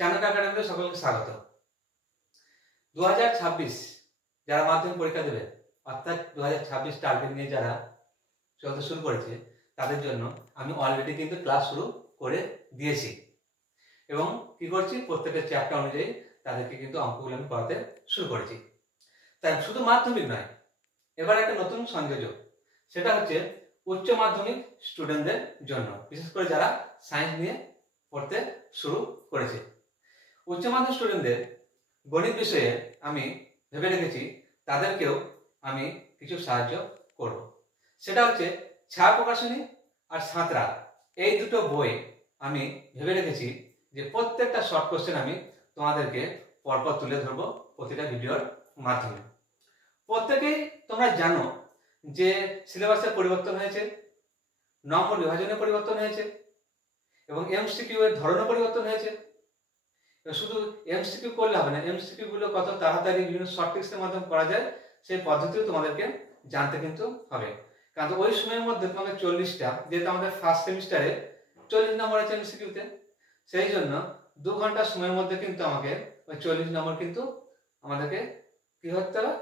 চাণক্য একাডেমিতে সকলকে স্বাগত। 2026 যারা মাধ্যমিক পরীক্ষা দেবে, অর্থাৎ 2026 টার্গেট নিয়ে যারা চলতে শুরু করেছে, তাদের জন্য আমি অলরেডি কিন্তু ক্লাস শুরু করে দিয়েছি এবং কি করছি, প্রত্যেকটা চ্যাপ্টার অনুযায়ী তাদেরকে কিন্তু অঙ্কগুলো আমি পড়াতে শুরু করেছি। তাই শুধু মাধ্যমিক নয়, এবার একটা নতুন সংযোজন, সেটা হচ্ছে উচ্চ মাধ্যমিক স্টুডেন্টদের জন্য, বিশেষ করে যারা সায়েন্স নিয়ে পড়তে শুরু করেছে। উচ্চ মাধ্যমিক স্টুডেন্টদের গণিত বিষয়ে আমি ভেবে রেখেছি তাদেরকেও আমি কিছু সাহায্য করব। সেটা হচ্ছে ছায়া প্রকাশনী আর সাঁতরা, এই দুটো বই আমি ভেবে রেখেছি যে প্রত্যেকটা শর্ট কোশ্চেন আমি তোমাদেরকে পরপর তুলে ধরবো প্রতিটা ভিডিওর মাধ্যমে। প্রত্যেকেই তোমরা জানো যে সিলেবাসের পরিবর্তন হয়েছে, নম্বর বিভাজনের পরিবর্তন হয়েছে এবং এমসিকিউ এর ধরনের পরিবর্তন হয়েছে। শুধু এমসিকিউ করলে হবে না, এমসিকিউ গুলো কত তাড়াতাড়ি বিভিন্ন শর্ট ট্রিক্সের মাধ্যমে করা যায় সেই পদ্ধতিও তোমাদেরকে জানতে কিন্তু হবে। কারণ ওই সময়ের মধ্যে তোমাদের 40টা, যেহেতু আমাদের ফার্স্ট সেমিস্টারে 40 নম্বর আছে এমসিকিউতে, সেই জন্য 2 ঘন্টা সময়ের মধ্যে কিন্তু আমাকে ওই 40 নম্বর কিন্তু আমাদেরকে কি করতে হবে,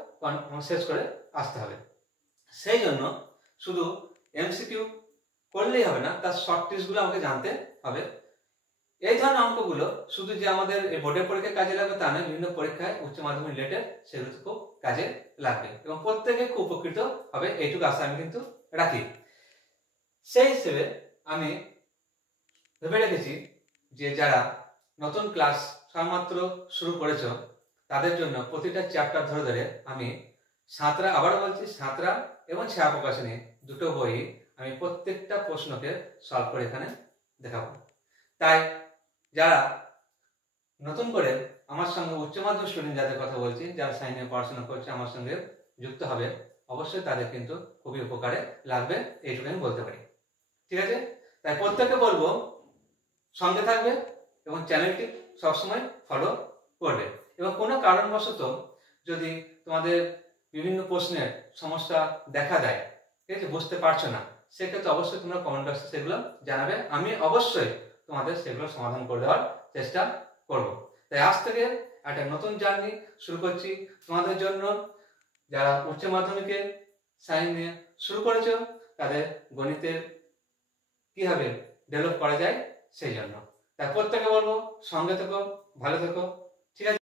শেষ করে আসতে হবে। সেই জন্য শুধু এমসিকিউ করলেই হবে না, তার শর্ট ট্রিক্সগুলো আমাকে জানতে হবে। এই ধরনের অঙ্কগুলো শুধু যে আমাদের বোর্ডের পরীক্ষায় কাজে লাগবে তা নয়, বিভিন্ন পরীক্ষায় উচ্চ মাধ্যমিক রিলেটেড সেগুলো খুব কাজে লাগবে এবং প্রত্যেকে খুব উপকৃত হবে, এইটুকু আশা আমি কিন্তু রাখি। সেই হিসেবে আমি ভেবে রেখেছি যে যারা নতুন ক্লাস সবেমাত্র শুরু করেছ তাদের জন্য প্রতিটা চ্যাপ্টার ধরে ধরে আমি সাঁতরা, আবারও বলছি সাঁতরা এবং ছায়া প্রকাশনী দুটো বই আমি প্রত্যেকটা প্রশ্নকে সলভ করে এখানে দেখাবো। তাই যারা নতুন করে আমার সঙ্গে উচ্চ মাধ্যমিক স্টুডেন্ট যাদের কথা বলছি, যারা সায়েন্স নিয়ে পড়াশোনা করছে আমার সঙ্গে যুক্ত হবে, অবশ্যই তাদের কিন্তু খুবই উপকারে লাগবে, এইটুকু আমি বলতে পারি। ঠিক আছে? তাই প্রত্যেককে বলবো সঙ্গে থাকবে এবং চ্যানেলটি সবসময় ফলো করবে এবং কোনো কারণবশত যদি তোমাদের বিভিন্ন প্রশ্নের সমস্যা দেখা দেয়, ঠিক আছে, বুঝতে পারছো না, সেক্ষেত্রে অবশ্যই তোমরা কমেন্ট বক্সে সেগুলো জানাবে, আমি অবশ্যই তোমাদের সেগুলো সমাধান করে দেওয়ার চেষ্টা করব। তাই আজ থেকে একটা নতুন জার্নি শুরু করছি তোমাদের জন্য, যারা উচ্চ মাধ্যমিকে সায়েন্স নিয়ে শুরু করেছো তাদের গণিতের কিভাবে ডেভেলপ করা যায় সেই জন্য। তাই প্রত্যেকে বলবো সঙ্গে থেকো, ভালো থেকো। ঠিক আছে?